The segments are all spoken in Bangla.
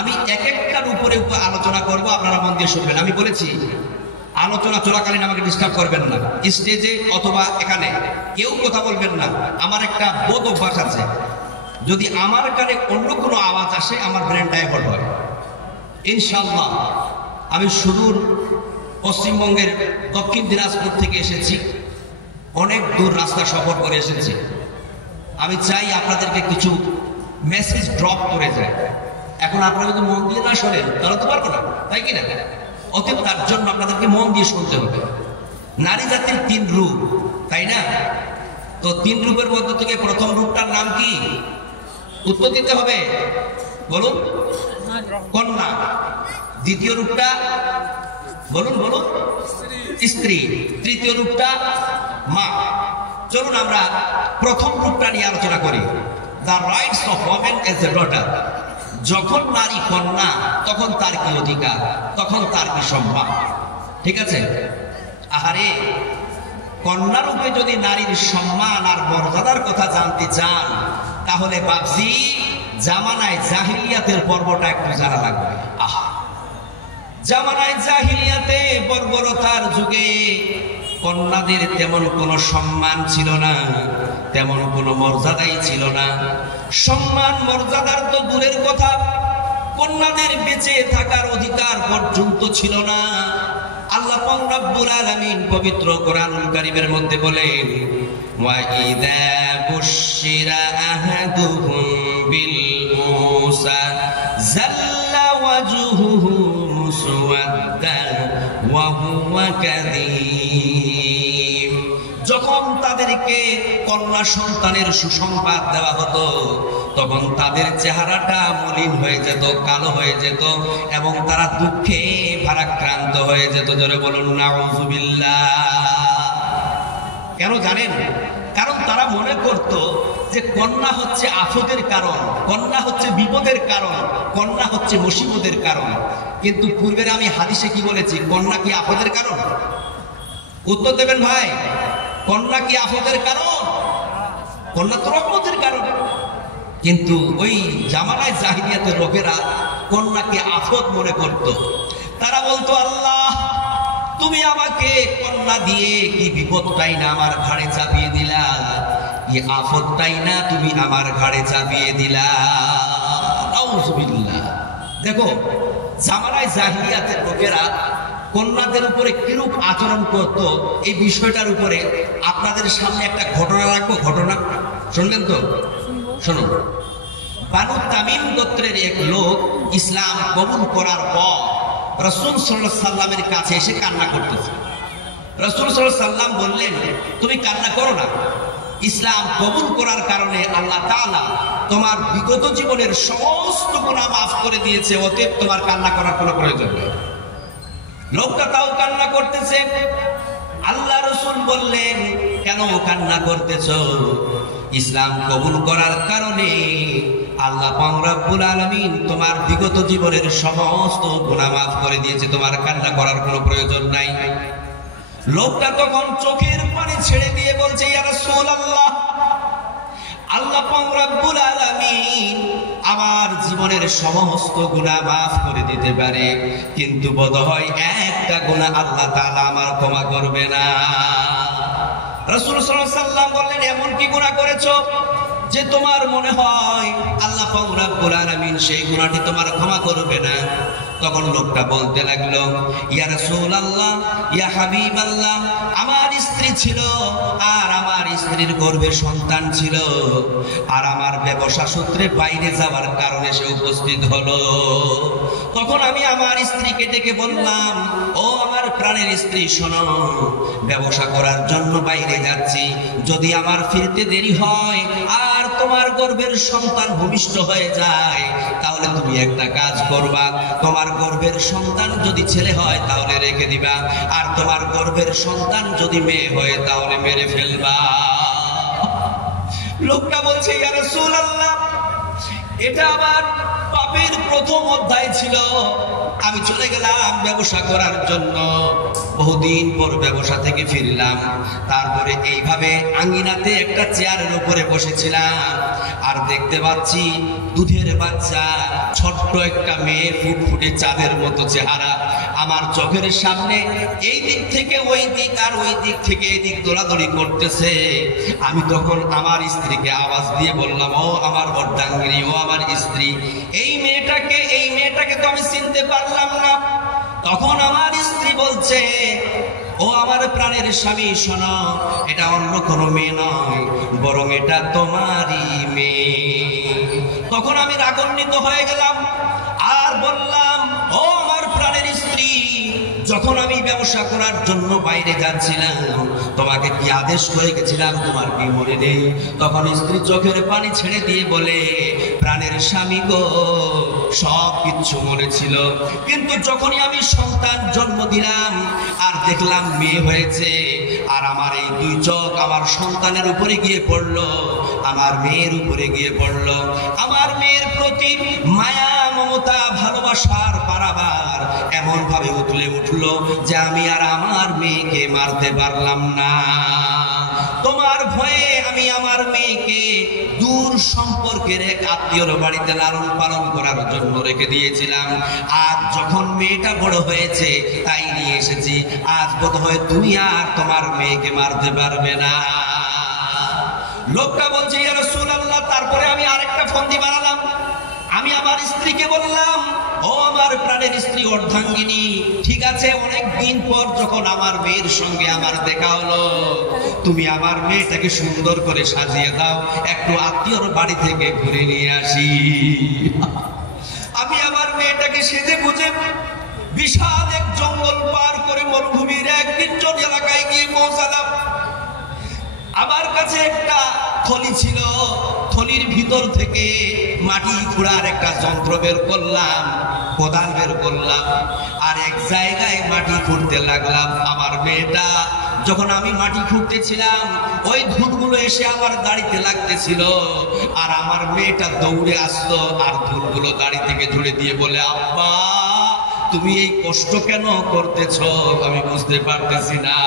আমি এক একটার উপরে আলোচনা করব, আপনারা মন দিয়ে শুনবেন। আমি বলেছি আলোচনা চলাকালীন আমাকে ডিস্টার্ব করবেন না, স্টেজে অথবা এখানে কেউ কথা বলবেন না। আমার একটা বোধ অভ্যাস আছে, যদি আমার কানে অন্য কোনো আওয়াজ আসে আমার ব্রেন ডাইভার্ট হয়। ইনশাআল্লাহ আমি সুদূর পশ্চিমবঙ্গের দক্ষিণ দিনাজপুর থেকে এসেছি, অনেক দূর রাস্তা সফর করে এসেছি। আমি চাই আপনাদেরকে কিছু মেসেজ ড্রপ করে যায়। এখন আপনারা যদি মন দিয়ে না শোনেন তাহলে তো পারবো না, তাই কিনা? অতএব তার জন্য আপনাদেরকে মন দিয়ে শুনতে হবে। নারী জাতির 3 রূপ, তাই না? তো 3 রূপের মধ্যে থেকে প্রথম রূপটার নাম কি? উত্তর দিতে হবে, বলুন। কন্যা। দ্বিতীয় রূপটা বলুন বলুন, স্ত্রী। তৃতীয় রূপটা মা। চলুন আমরা প্রথম রূপটা নিয়ে আলোচনা করি, the rights of women as a daughter. যখন নারী কন্যা তখন তার কি অধিকার, তখন তার কি সম্মান। ঠিক আছে? আহারে, কন্যা রূপে যদি নারীর সম্মান আর মর্যাদার কথা জানতে চান তাহলে বাবজি জামানায় জাহিলিয়াতের পর্বটা একটু জানা লাগবে। আহা, জামানায় জাহিলিয়াতে বর্বরতার যুগে কন্যাদের তেমন কোনো সম্মান ছিল না, তেমন কোনো মর্যাদাই ছিল না। সম্মান মর্যাদার তো দূরের কথা, কন্যাদের বেঁচে থাকার অধিকার পর্যন্ত ছিল না। আল্লাহ পাক রব্বুল আলামিন পবিত্র কোরআনুল কারীমের মধ্যে বলেন, ওয়া ইযা বুশিরা আহাদুহুম বিল উনসা যাল্লা ওয়াজহুহু মুসওয়াদ্দান ওয়া হুয়া কাযীম। যখন তাদেরকে কন্যা সন্তানের সুসংবাদ দেওয়া হতো তখন তাদের চেহারাটা মলিন হয়ে যেত, কালো হয়ে যেত এবং তারা দুঃখে ভারাক্রান্ত হয়ে যেত। জোরে বলুন নাউযুবিল্লাহ। কেন জানেন? কারণ তারা মনে করত যে কন্যা হচ্ছে আফতের কারণ, কন্যা হচ্ছে বিপদের কারণ, কন্যা হচ্ছে মুসিবতের কারণ। কিন্তু পূর্বের আমি হাদিসে কি বলেছি? কন্যা কি আফতের কারণ? উত্তর দেবেন ভাই। কন্যা কি আফতের কারণ? কন্যা তো রহমতের কারণ। কিন্তু ওই জামানায় জাহিলিয়াতের লোকেরা কন্যাকে আফত মনে করত। তারা বলতো, আল্লাহ তুমি আমাকে কন্যা দিয়ে কি বিপদটাই না আমার ঘাড়ে চাপিয়ে দিলা, কি আফতটাই না তুমি আমার ঘাড়ে চাপিয়ে দিলা। নাউযুবিল্লাহ। দেখো, জামানায় জাহিলিয়াতের লোকেরা কন্যাদের উপরে কিরূপ আচরণ করত, এই বিষয়টার উপরে আপনাদের সামনে একটা ঘটনা রাখবো। ঘটনা শুনবেন তো? শুনুন। বানু তামিম গোত্রের এক লোক ইসলাম কবুল করার পর রাসূল সাল্লাল্লাহু আলাইহি সাল্লামের কাছে এসে কান্না করতেছে। রাসূল সাল্লাল্লাহু আলাইহি সাল্লাম বললেন, তুমি কান্না করো না, ইসলাম কবুল করার কারণে আল্লাহ তাআলা তোমার বিগত জীবনের সমস্ত গুনাহ মাফ করে দিয়েছে, অতএব তোমার কান্না করার কোনো প্রয়োজন নেই। লোকটা তাও কান্না করতেছে। আল্লাহ রাসূল বললেন, কেন কান্না করতেছো? ইসলাম কবুল করার কারণে আল্লাহ পাক রব্বুল আলামিন তোমার বিগত জীবনের সমস্ত গুনাহ মাফ করে দিয়েছে, তোমার কান্না করার কোনো প্রয়োজন নাই। লোকটা তখন চোখের পানি ছেড়ে দিয়ে বলছে, ইয়া রাসূলুল্লাহ, আল্লাহ পাক রব্বুল আলামিন আমার জীবনের সমস্ত গুনাহ মাফ করে দিতে পারে, কিন্তু বোধহয় একটা গুনাহ আল্লাহ তাআলা আমার ক্ষমা করবে না। রাসূল সাল্লাল্লাহু আলাইহি সাল্লাম বললেন, এমন কি গুনাহ করেছো যে তোমার মনে হয় আল্লাহ পাক রব্বুল আলামিন সেই গুনাহটি তোমার ক্ষমা করবে না? তখন লোকটা বলতে লাগলো, ইয়া রাসূলুল্লাহ, ইয়া হাবিবাল্লাহ, আমার স্ত্রী ছিল আর আমার স্ত্রীর গর্ভে সন্তান ছিল, আর আমার ব্যবসা সূত্রে বাইরে যাওয়ার কারণে সে উপস্থিত হলো। তখন আমি আমার স্ত্রীকে ডেকে বললাম, ও আমার প্রাণের স্ত্রী, শোনো, ব্যবসা করার জন্য বাইরে যাচ্ছি, যদি আমার ফিরতে দেরি হয় আর তোমার গর্ভের সন্তান ভূমিষ্ঠ হয়ে যায় তাহলে তুমি একটা কাজ করবা, তোমার গর্ভের সন্তান যদি ছেলে হয় তাহলে রেখে দিবা, আর তোমার গর্ভের সন্তান যদি মেয়ে হয় তাহলে মেরে ফেলবা। লোকটা বলছে, ইয়া রাসূলুল্লাহ, এটা আমার পাপের প্রথম অধ্যায় ছিল। আমি চলে গেলাম ব্যবসা করার জন্য, বহুদিন পর ব্যবসা থেকে ফিরলাম, তারপরে এইভাবে আঙ্গিনাতে একটা চেয়ারের উপরে বসেছিলাম, আর দেখতে পাচ্ছি দুধের বাচ্চা, ছোট্ট একটা মেয়ে, ফুটফুটে চাঁদের মতো চেহারা আমার চোখের সামনে এই দিক থেকে ওই দিক আর ওই দিক থেকে এই দিক দৌড়াদৌড়ি করতেছে। আমি তখন আমার স্ত্রীকে আওয়াজ দিয়ে বললাম, ও আমার অর্ধাঙ্গিনী, ও আমার স্ত্রী, এই মেয়েটাকে তো আমি চিনতে পারলাম না। তখন আমার স্ত্রী বলছে, ও আমার প্রাণের স্বামী, শোনো, এটা অন্য কোনো মেয়ে নয়, বরং এটা তোমারই মেয়ে। তখন আমি রাগান্বিত হয়ে গেলাম আর বললাম, ও আমার প্রাণের স্ত্রী, যখন আমি ব্যবসা করার জন্য বাইরে যাচ্ছিলাম তোমাকে কি আদেশ করে গেছিলাম তোমার কি মনে নেই? তখন স্ত্রী চোখের পানি ছেড়ে দিয়ে বলে, প্রাণের স্বামী গো, সব কিছু মনে ছিল, কিন্তু যখনই আমি সন্তান জন্ম দিলাম আর দেখলাম মেয়ে হয়েছে, আর আমার এই দুই চোখ আমার সন্তানের উপরে গিয়ে পড়লো, আমার মেয়ের উপরে গিয়ে পড়লো, আমার মেয়ের প্রতি মায়া মমতা ভালোবাসার পারাবার এমন ভাবে উঠলে উঠলো যে আমি আর আমার মেয়েকে মারতে পারলাম না। তোমার ভয়ে আমি আমার মেয়েকে দূর সম্পর্কের এক আত্মীয়র বাড়িতে লালন পালন করার জন্য রেখে দিয়েছিলাম। আজ যখন মেয়েটা বড় হয়েছে তাই নিয়ে এসেছি। আজ বোধহয় তুমি আর তোমার মেয়েকে মারতে পারবে না। লোকটা বলছে, ইয়া রাসূলুল্লাহ। তারপরে আমি আরেকটা ফন্দি বানালাম। আমি আমার স্ত্রীকে বললাম, ও আমার প্রাণের স্ত্রী অর্ধাঙ্গিনী, ঠিক আছে, অনেক দিন পর যখন আমার মেয়ের সঙ্গে আমার দেখা হলো, তুমি আমার মেয়েটাকে সুন্দর করে সাজিয়ে দাও, একটু আত্মীয়র বাড়ি থেকে ঘুরে নিয়ে আসি। আমি আমার মেয়েটাকে সেজে গুজে বিশাল এক জঙ্গল পার করে মরুভূমির এক নির্জন এলাকায় গিয়ে পৌঁছালাম। আমার কাছে একটা থলি ছিল, থলির ভিতর থেকে মাটি খোঁড়ার একটা যন্ত্র বের করলাম, কোদাল বের করলাম, আর এক জায়গায় মাটি খুঁড়তে লাগলাম। আমার মেয়েটা যখন আমি মাটি খুঁড়তেছিলাম ওই ধুলগুলো এসে আমার দাড়িতে লাগতেছিল, আর আমার মেয়েটা দৌড়ে আসতো আর ধুলগুলো দাড়ি থেকে ঝুড়ে দিয়ে বলে, আব্বা তুমি এই কষ্ট কেন করতেছো? আমি বুঝতে পারতেছি না।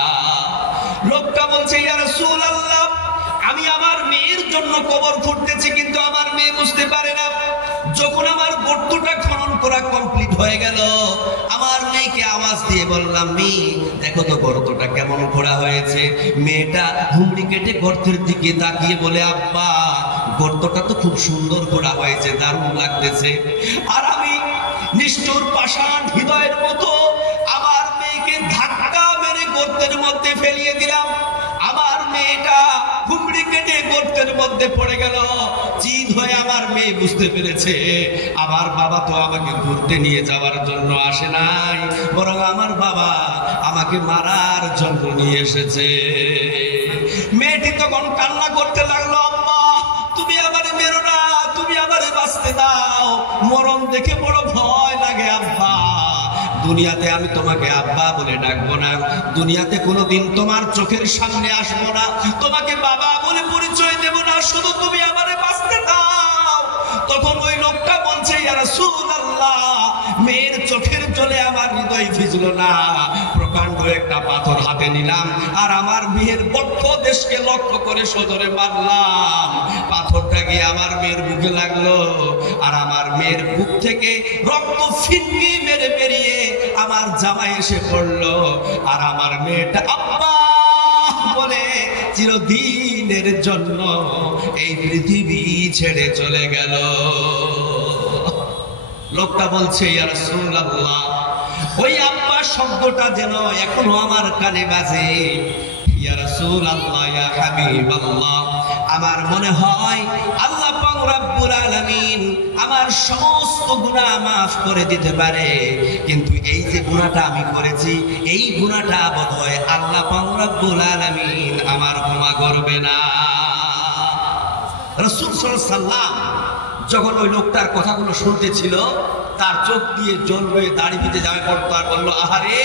লোকটা বলছে, ইয়া রাসূলুল্লাহ, আমি আমার মেয়ের জন্য কবর খুঁড়তেছি, কিন্তু আমার মেয়ে বুঝতে পারে না। যখন আমার গর্তটা খনন করা কমপ্লিট হয়ে গেল, আমার মেয়েকে আওয়াজ দিয়ে বললাম, মেয়ে দেখো তো গর্তটা কেমন খোঁড়া হয়েছে। মেয়েটা হুমড়ি কেটে গর্তের দিকে তাকিয়ে বলে, আব্বা গর্তটা তো খুব সুন্দর খোঁড়া হয়েছে, দারুণ লাগতেছে। আর আমি নিষ্ঠুর পাষাণ হৃদয়ের মতো আমার মেয়েকে ধাক্কা মেরে গর্তের মধ্যে ফেলিয়ে দিলাম। আমার মেয়েটা হুমড়ি কেটে গর্তের মধ্যে পড়ে গেল। চিৎ হয়ে আমার মেয়ে বুঝতে পেরেছে আমার বাবা তো আমাকে ঘুরতে নিয়ে যাওয়ার জন্য আসে নাই, বরং আমার বাবা আমাকে মারার জন্য নিয়ে এসেছে। মেয়েটি তখন কান্না করতে লাগলো, আম্মা তুমি আমারে মেরো না, তুমি আমারে বাঁচতে দাও, মরণ দেখে বড় ভয় লাগে আব্বা। দুনিয়াতে আমি তোমাকে আব্বা বলে ডাকবো না, দুনিয়াতে কোনোদিন তোমার চোখের সামনে আসবো না, তোমাকে বাবা বলে পরিচয় দেব না, শুধু তুমি আমারে বাঁচতে দাও। তখন ওই লোকটা বলছে, ইয়া রাসূলুল্লাহ, মেয়ের চোখের জলে আমার হৃদয় ভিজলো না। প্রকাণ্ড একটা পাথর হাতে নিলাম আর আমার মেয়ের বক্ষ দেশকে লক্ষ্য করে সজোরে মারলাম। পাথরটা গিয়ে আমার মেয়ের বুকে লাগলো আর আমার মেয়ের বুক থেকে রক্ত ফিনকি মেরে বেরিয়ে আমার জামায় এসে পড়লো। আর আমার মেয়েটা আব্বা বলে চিরদিনের জন্য এই পৃথিবী ছেড়ে চলে গেল। লোকটা বলছে, ইয়া রাসূলুল্লাহ, ওই আব্বা শব্দটা যেন এখনো আমার কানে বাজে। ইয়া রাসূলুল্লাহ, ইয়া হাবিবাল্লাহ, আমার মনে হয় আল্লাহ পাক রব্বুল আলামিন আমার সমস্ত গুনাহ মাফ করে দিতে পারে, কিন্তু এই যে গুনাহটা আমি করেছি এই গুনাহটা বোধহয় আল্লাহ পাক রব্বুল আলামিন আমার ক্ষমা করবে না। রাসূল সাল্লাল্লাহু আলাইহি ওয়াসাল্লাম যখন ওই লোকটার কথাগুলো শুনতেছিল তার চোখ দিয়ে জল বয়ে দাড়ি ভিজে জামা পড়তো আর বললো, আহারে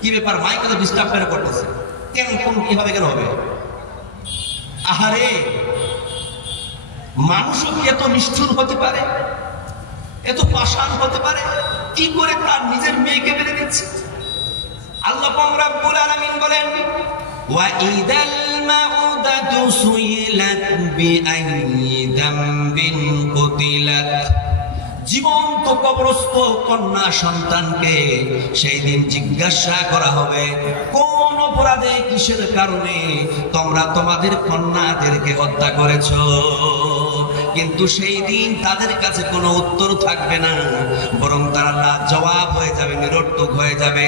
কি ব্যাপার, মাইকে তো ডিস্টার্ব করে করতেছে, কেন কোন কিভাবে কেন হবে? আহারে মানুষও কি এত নিষ্ঠুর হতে পারে, এত পাষাণ হতে পারে? কি করে তার নিজের মেয়েকে মেরে দিচ্ছে? আল্লাহ পাক রব্বুল আলামিন বলেন, ওয়া ইদাল মাউদ الموءودة سئلت بأي ذنب قتلت জীবন্ত কবরস্থ কন্যা সন্তানকে সেই দিন জিজ্ঞাসা করা হবে, কোন অপরাধে কিসের কারণে তোমরা তোমাদের কন্যাদেরকে হত্যা করেছো। কিন্তু সেই দিন তাদের কাছে কোনো উত্তর থাকবে না, বরং তারা জবাব হয়ে যাবে, নিরর্থক হয়ে যাবে।